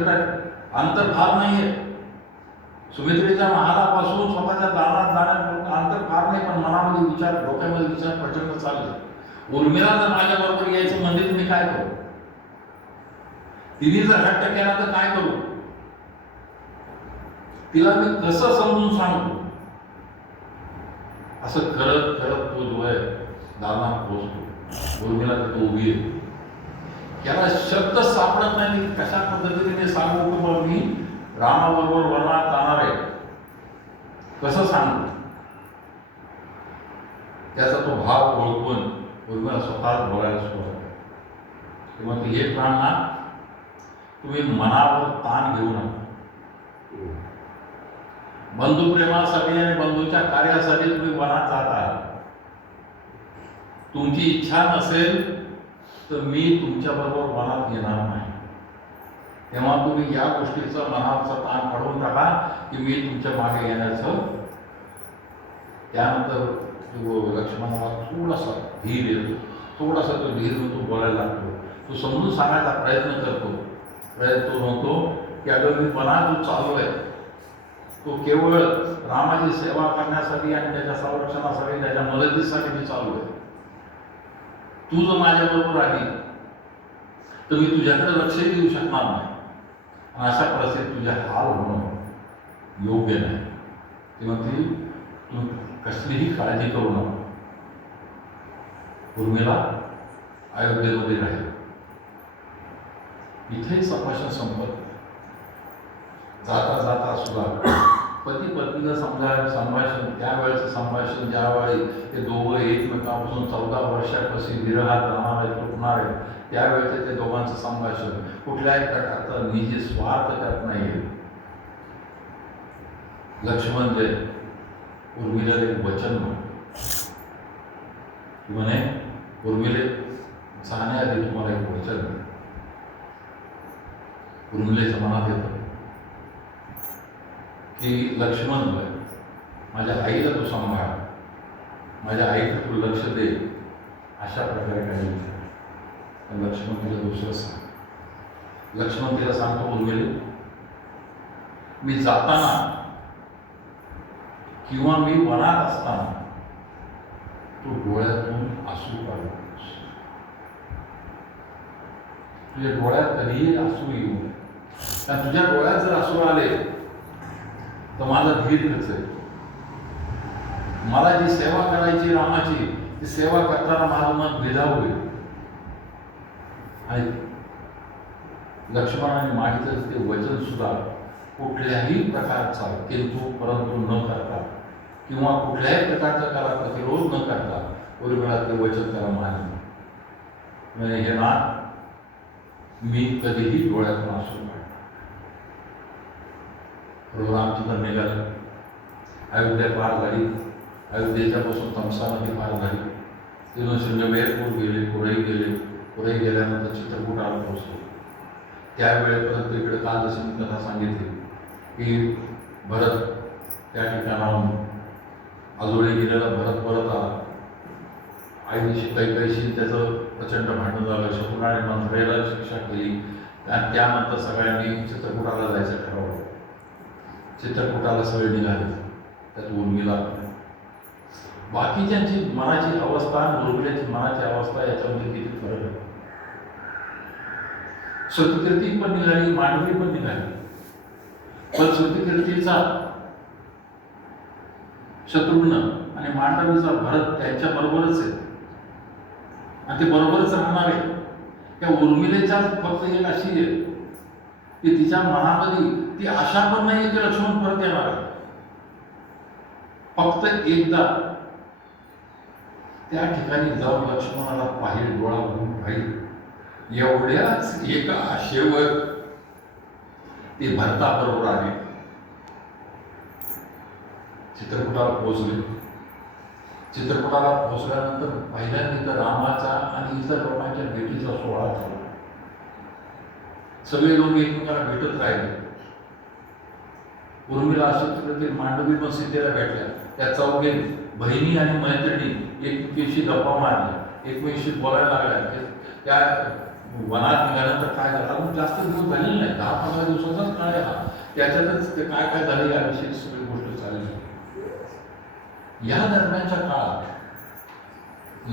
फिरतात, अंतर फार नाहीये. सुमित्रेच्या महालापासून स्वतःच्या दारात जाण्यात अंतर फार नाही, पण मनामध्ये विचार, डोक्यामध्ये विचार प्रचंड चालले. उर्मिला जर माझ्या बरोबर यायचं म्हणजे मी काय करू, तिने जर हट्ट केला तर काय करू, तिला मी कसं समजून सांगू. असं करत करत तो जो आहे दालनात पोहोचतो. उर्मिला तिथे उभी आहे, त्याला शब्द सापडत नाही की कशा पद्धतीने सांगू की मग मी रामाबरोबर वनात जाणार आहे, कसं सांगू. त्याचा तो भाव ओळखून उर्मिला स्वतः बोलायला सुरुवात. तेव्हा ती हे प्राणनाथ, तुम्ही मनावर ताण घेऊ नका. बंधुप्रेमासाठी आणि बंधूच्या कार्यासाठी तुम्ही वनात जात आहात. तुमची इच्छा नसेल तर मी तुमच्या बरोबर वनात येणार नाही. तेव्हा तुम्ही या गोष्टीचा मनाचा ताण काढून टाका की मी तुमच्या मागे येण्याचं. त्यानंतर लक्ष्मणाला थोडासा धीर येतो, थोडासा तो धीर तो बोलायला लागतो. तो समजून सांगायचा प्रयत्न करतो. प्रयत्न होतो की अगं मी वनात जो चालू आहे तो केवळ रामाची सेवा करण्यासाठी आणि त्याच्या संरक्षणासाठी, त्याच्या मदतीसाठी मी चालू आहे. तू जर माझ्याबरोबर आली तर मी तुझ्याकडे लक्षही देऊ शकणार नाही, आणि अशा परिस्थितीत तुझे हाल होणं योग्य नाही. तेव्हा तू कसलीही काळजी करू नका. उर्मिला अयोध्येमध्ये राहील. इथेही संभाषण संपत. जाता जाता सुद्धा पती पत्नीचं संभाषण, त्यावेळेचं संभाषण, ज्यावेळी ते दोघं एकमेकांपासून 14 वर्षापासून विरहात राहणार आहे, तुटणार आहे, त्यावेळेचं ते दोघांचं संभाषण कुठल्याही प्रकारचा निजी स्वार्थ त्यात नाही. लक्ष्मण जे उर्मिलेला एक वचन म्हणे, उर्मिले जाण्याआधी तुम्हाला एक वचन. उर्मिलेच्या मनात येतं की लक्ष्मण, माझ्या आईला तू सांभाळ, माझ्या आईला तू लक्ष दे, अशा प्रकारे काही विचार. लक्ष्मण तिला दुसरं सांग. लक्ष्मण तिला सांगतो, उर्मिले मी जाताना किंवा मी वनात असताना तू डोळ्यातून अश्रू काढतोस. तुझ्या डोळ्यात कधीही अश्रू येऊ नये. कारण तुझ्या डोळ्यात जर अश्रू आले तर माझा धीर आहे. मला जी सेवा करायची रामाची, ती सेवा करताना माझं मन बेधाव होईल. आणि लक्ष्मणाने मागितलं ते वचन सुद्धा कुठल्याही प्रकारचा किंतु परंतु न करता किंवा कुठल्याही प्रकारचा त्याला प्रतिरोध न करता उर्मिला ते वचन त्याला मानलं. म्हणजे हे ना, मी कधीही डोळ्यातून असून रामचंद्र निघालं. अयोध्या पार झाली. अयोध्येच्यापासून तमसा नदी पार झाली. तिथून शृंगवेरपूर गेले, पुढेही गेले. पुढे गेल्यानंतर चित्रकूटाला पोहोचले. त्यावेळेपर्यंत इकडे काल जशी मी कथा सांगितली की भरत त्या ठिकाणाहून आजोळी गेलेला भरत परत आला. आईने कैकईशी त्याचं प्रचंड भांडण झालं. शकुनाने मंथरेला शिक्षा केली. आणि त्यानंतर सगळ्यांनी चित्रकूटाला जायचं ठरवलं. चित्रकूटाला सगळे निघाले. त्यात उर्मिला. बाकीच्यांची मनाची अवस्था आणि उर्मिलेची मनाची अवस्था याच्यामध्ये किती फरक आहे. श्रुतकीर्ती पण निघाली, मांडवी पण निघाली. पण श्रुतकीर्तीचा शत्रुघ्न आणि मांडवीचा भरत त्यांच्या बरोबरच आहे आणि ते बरोबरच राहणार आहे. त्या उर्मिलेच्याच फक्त एक अशी आहे की तिच्या मनामध्ये ती आशा पण नाही की लक्ष्मण परत येणार आहे. फक्त एकदा त्या ठिकाणी जाऊन लक्ष्मणाला पाहिजे, डोळा भरून पाहिजे, एवढ्याच एका आशेवर ते भरताबरोबर आले. चित्रकूटाला पोहोचले. चित्रकूटाला पोहोचल्यानंतर पहिल्यांदा तर रामाचा आणि इतर लोकांच्या भेटीचा सोहळा झाला. सगळे लोक एकमेकाला भेटत राहिले. उर्मिला चित्रकूटातील मांडवी पण सीतेला भेटल्या. त्या चौघे बहिणी आणि मैत्रिणी एकमेकीशी गप्पा मारल्या, एकमेकीशी बोलायला लागल्या. त्या वनात निघाल्यानंतर काय झालं, जास्त दिवस झालेले नाही, 10-15 दिवसाचाच काळ आहे हा. त्याच्यातच ते काय काय झालं याविषयी सगळी गोष्ट चालली. या दरम्यानच्या काळात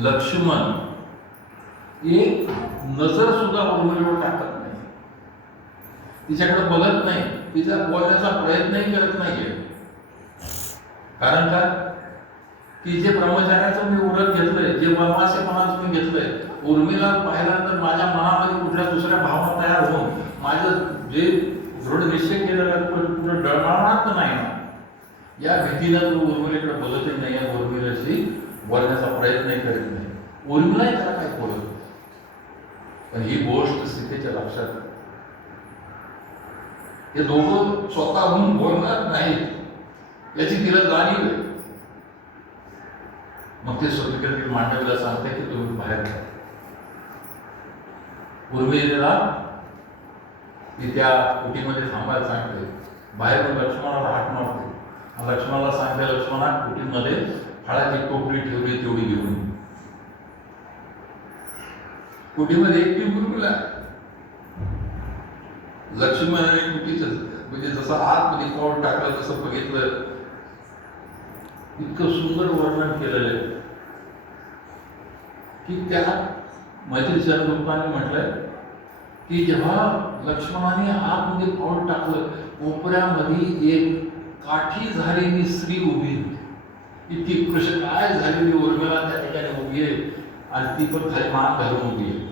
लक्ष्मण एक नजर सुद्धा उर्मिळेवर टाकत नाही, तिच्याकडे बघत नाही, तिचा बोलण्याचा प्रयत्नही करत नाहीये. कारण का की जे ब्रह्मचार्याचं मी व्रत घेतलंय, जे वनवासीपणाचं मी घेतलंय, उर्मिला पाहिल्यानंतर माझ्या मनामध्ये कुठल्या दुसऱ्या भावना तयार होऊन माझं जे दृढ निश्चय केलेला पुढे डळमळणार तर नाही ना, या भीतीनं तो उर्मिलेकडे बघतही नाही आहे, उर्मिलाशी बोलण्याचा प्रयत्नही करीत नाही. उर्मिलाही त्याला काय बोलत. पण ही गोष्ट सीतेच्या लक्षात, हे दोघं स्वतःहून बोलणार नाहीत याची तिला जाणीव आहे. मग ते स्वतंत्र मांडवीला सांगते की तुम्ही बाहेर जा. उर्मिलेला ती त्या कुटीमध्ये थांबायला सांगते. बाहेर लक्ष्मणाला हाक मारते. लक्ष्मणाला सांगते, लक्ष्मणा कुटीमध्ये फळाची टोपली ठेवली तेवढी घेऊन. कुटीमध्ये एकटी उर्मिला. लक्ष्मणाने कुटीचं म्हणजे जसं आतमध्ये पाऊल टाकलं तसं बघितलं, इतकं सुंदर वर्णन केलेलं आहे की त्या मैत्री शरणदूतांनी म्हटलंय की जेव्हा लक्ष्मणाने आतमध्ये पाऊल टाकलं, कोपऱ्यामध्ये एक काठी झालेली स्त्री उभी होती. इतकी कृष काय झालेली उर्मिला त्या ठिकाणी उभी आहे आणि ती पण खाली मान घालून उभी आहे.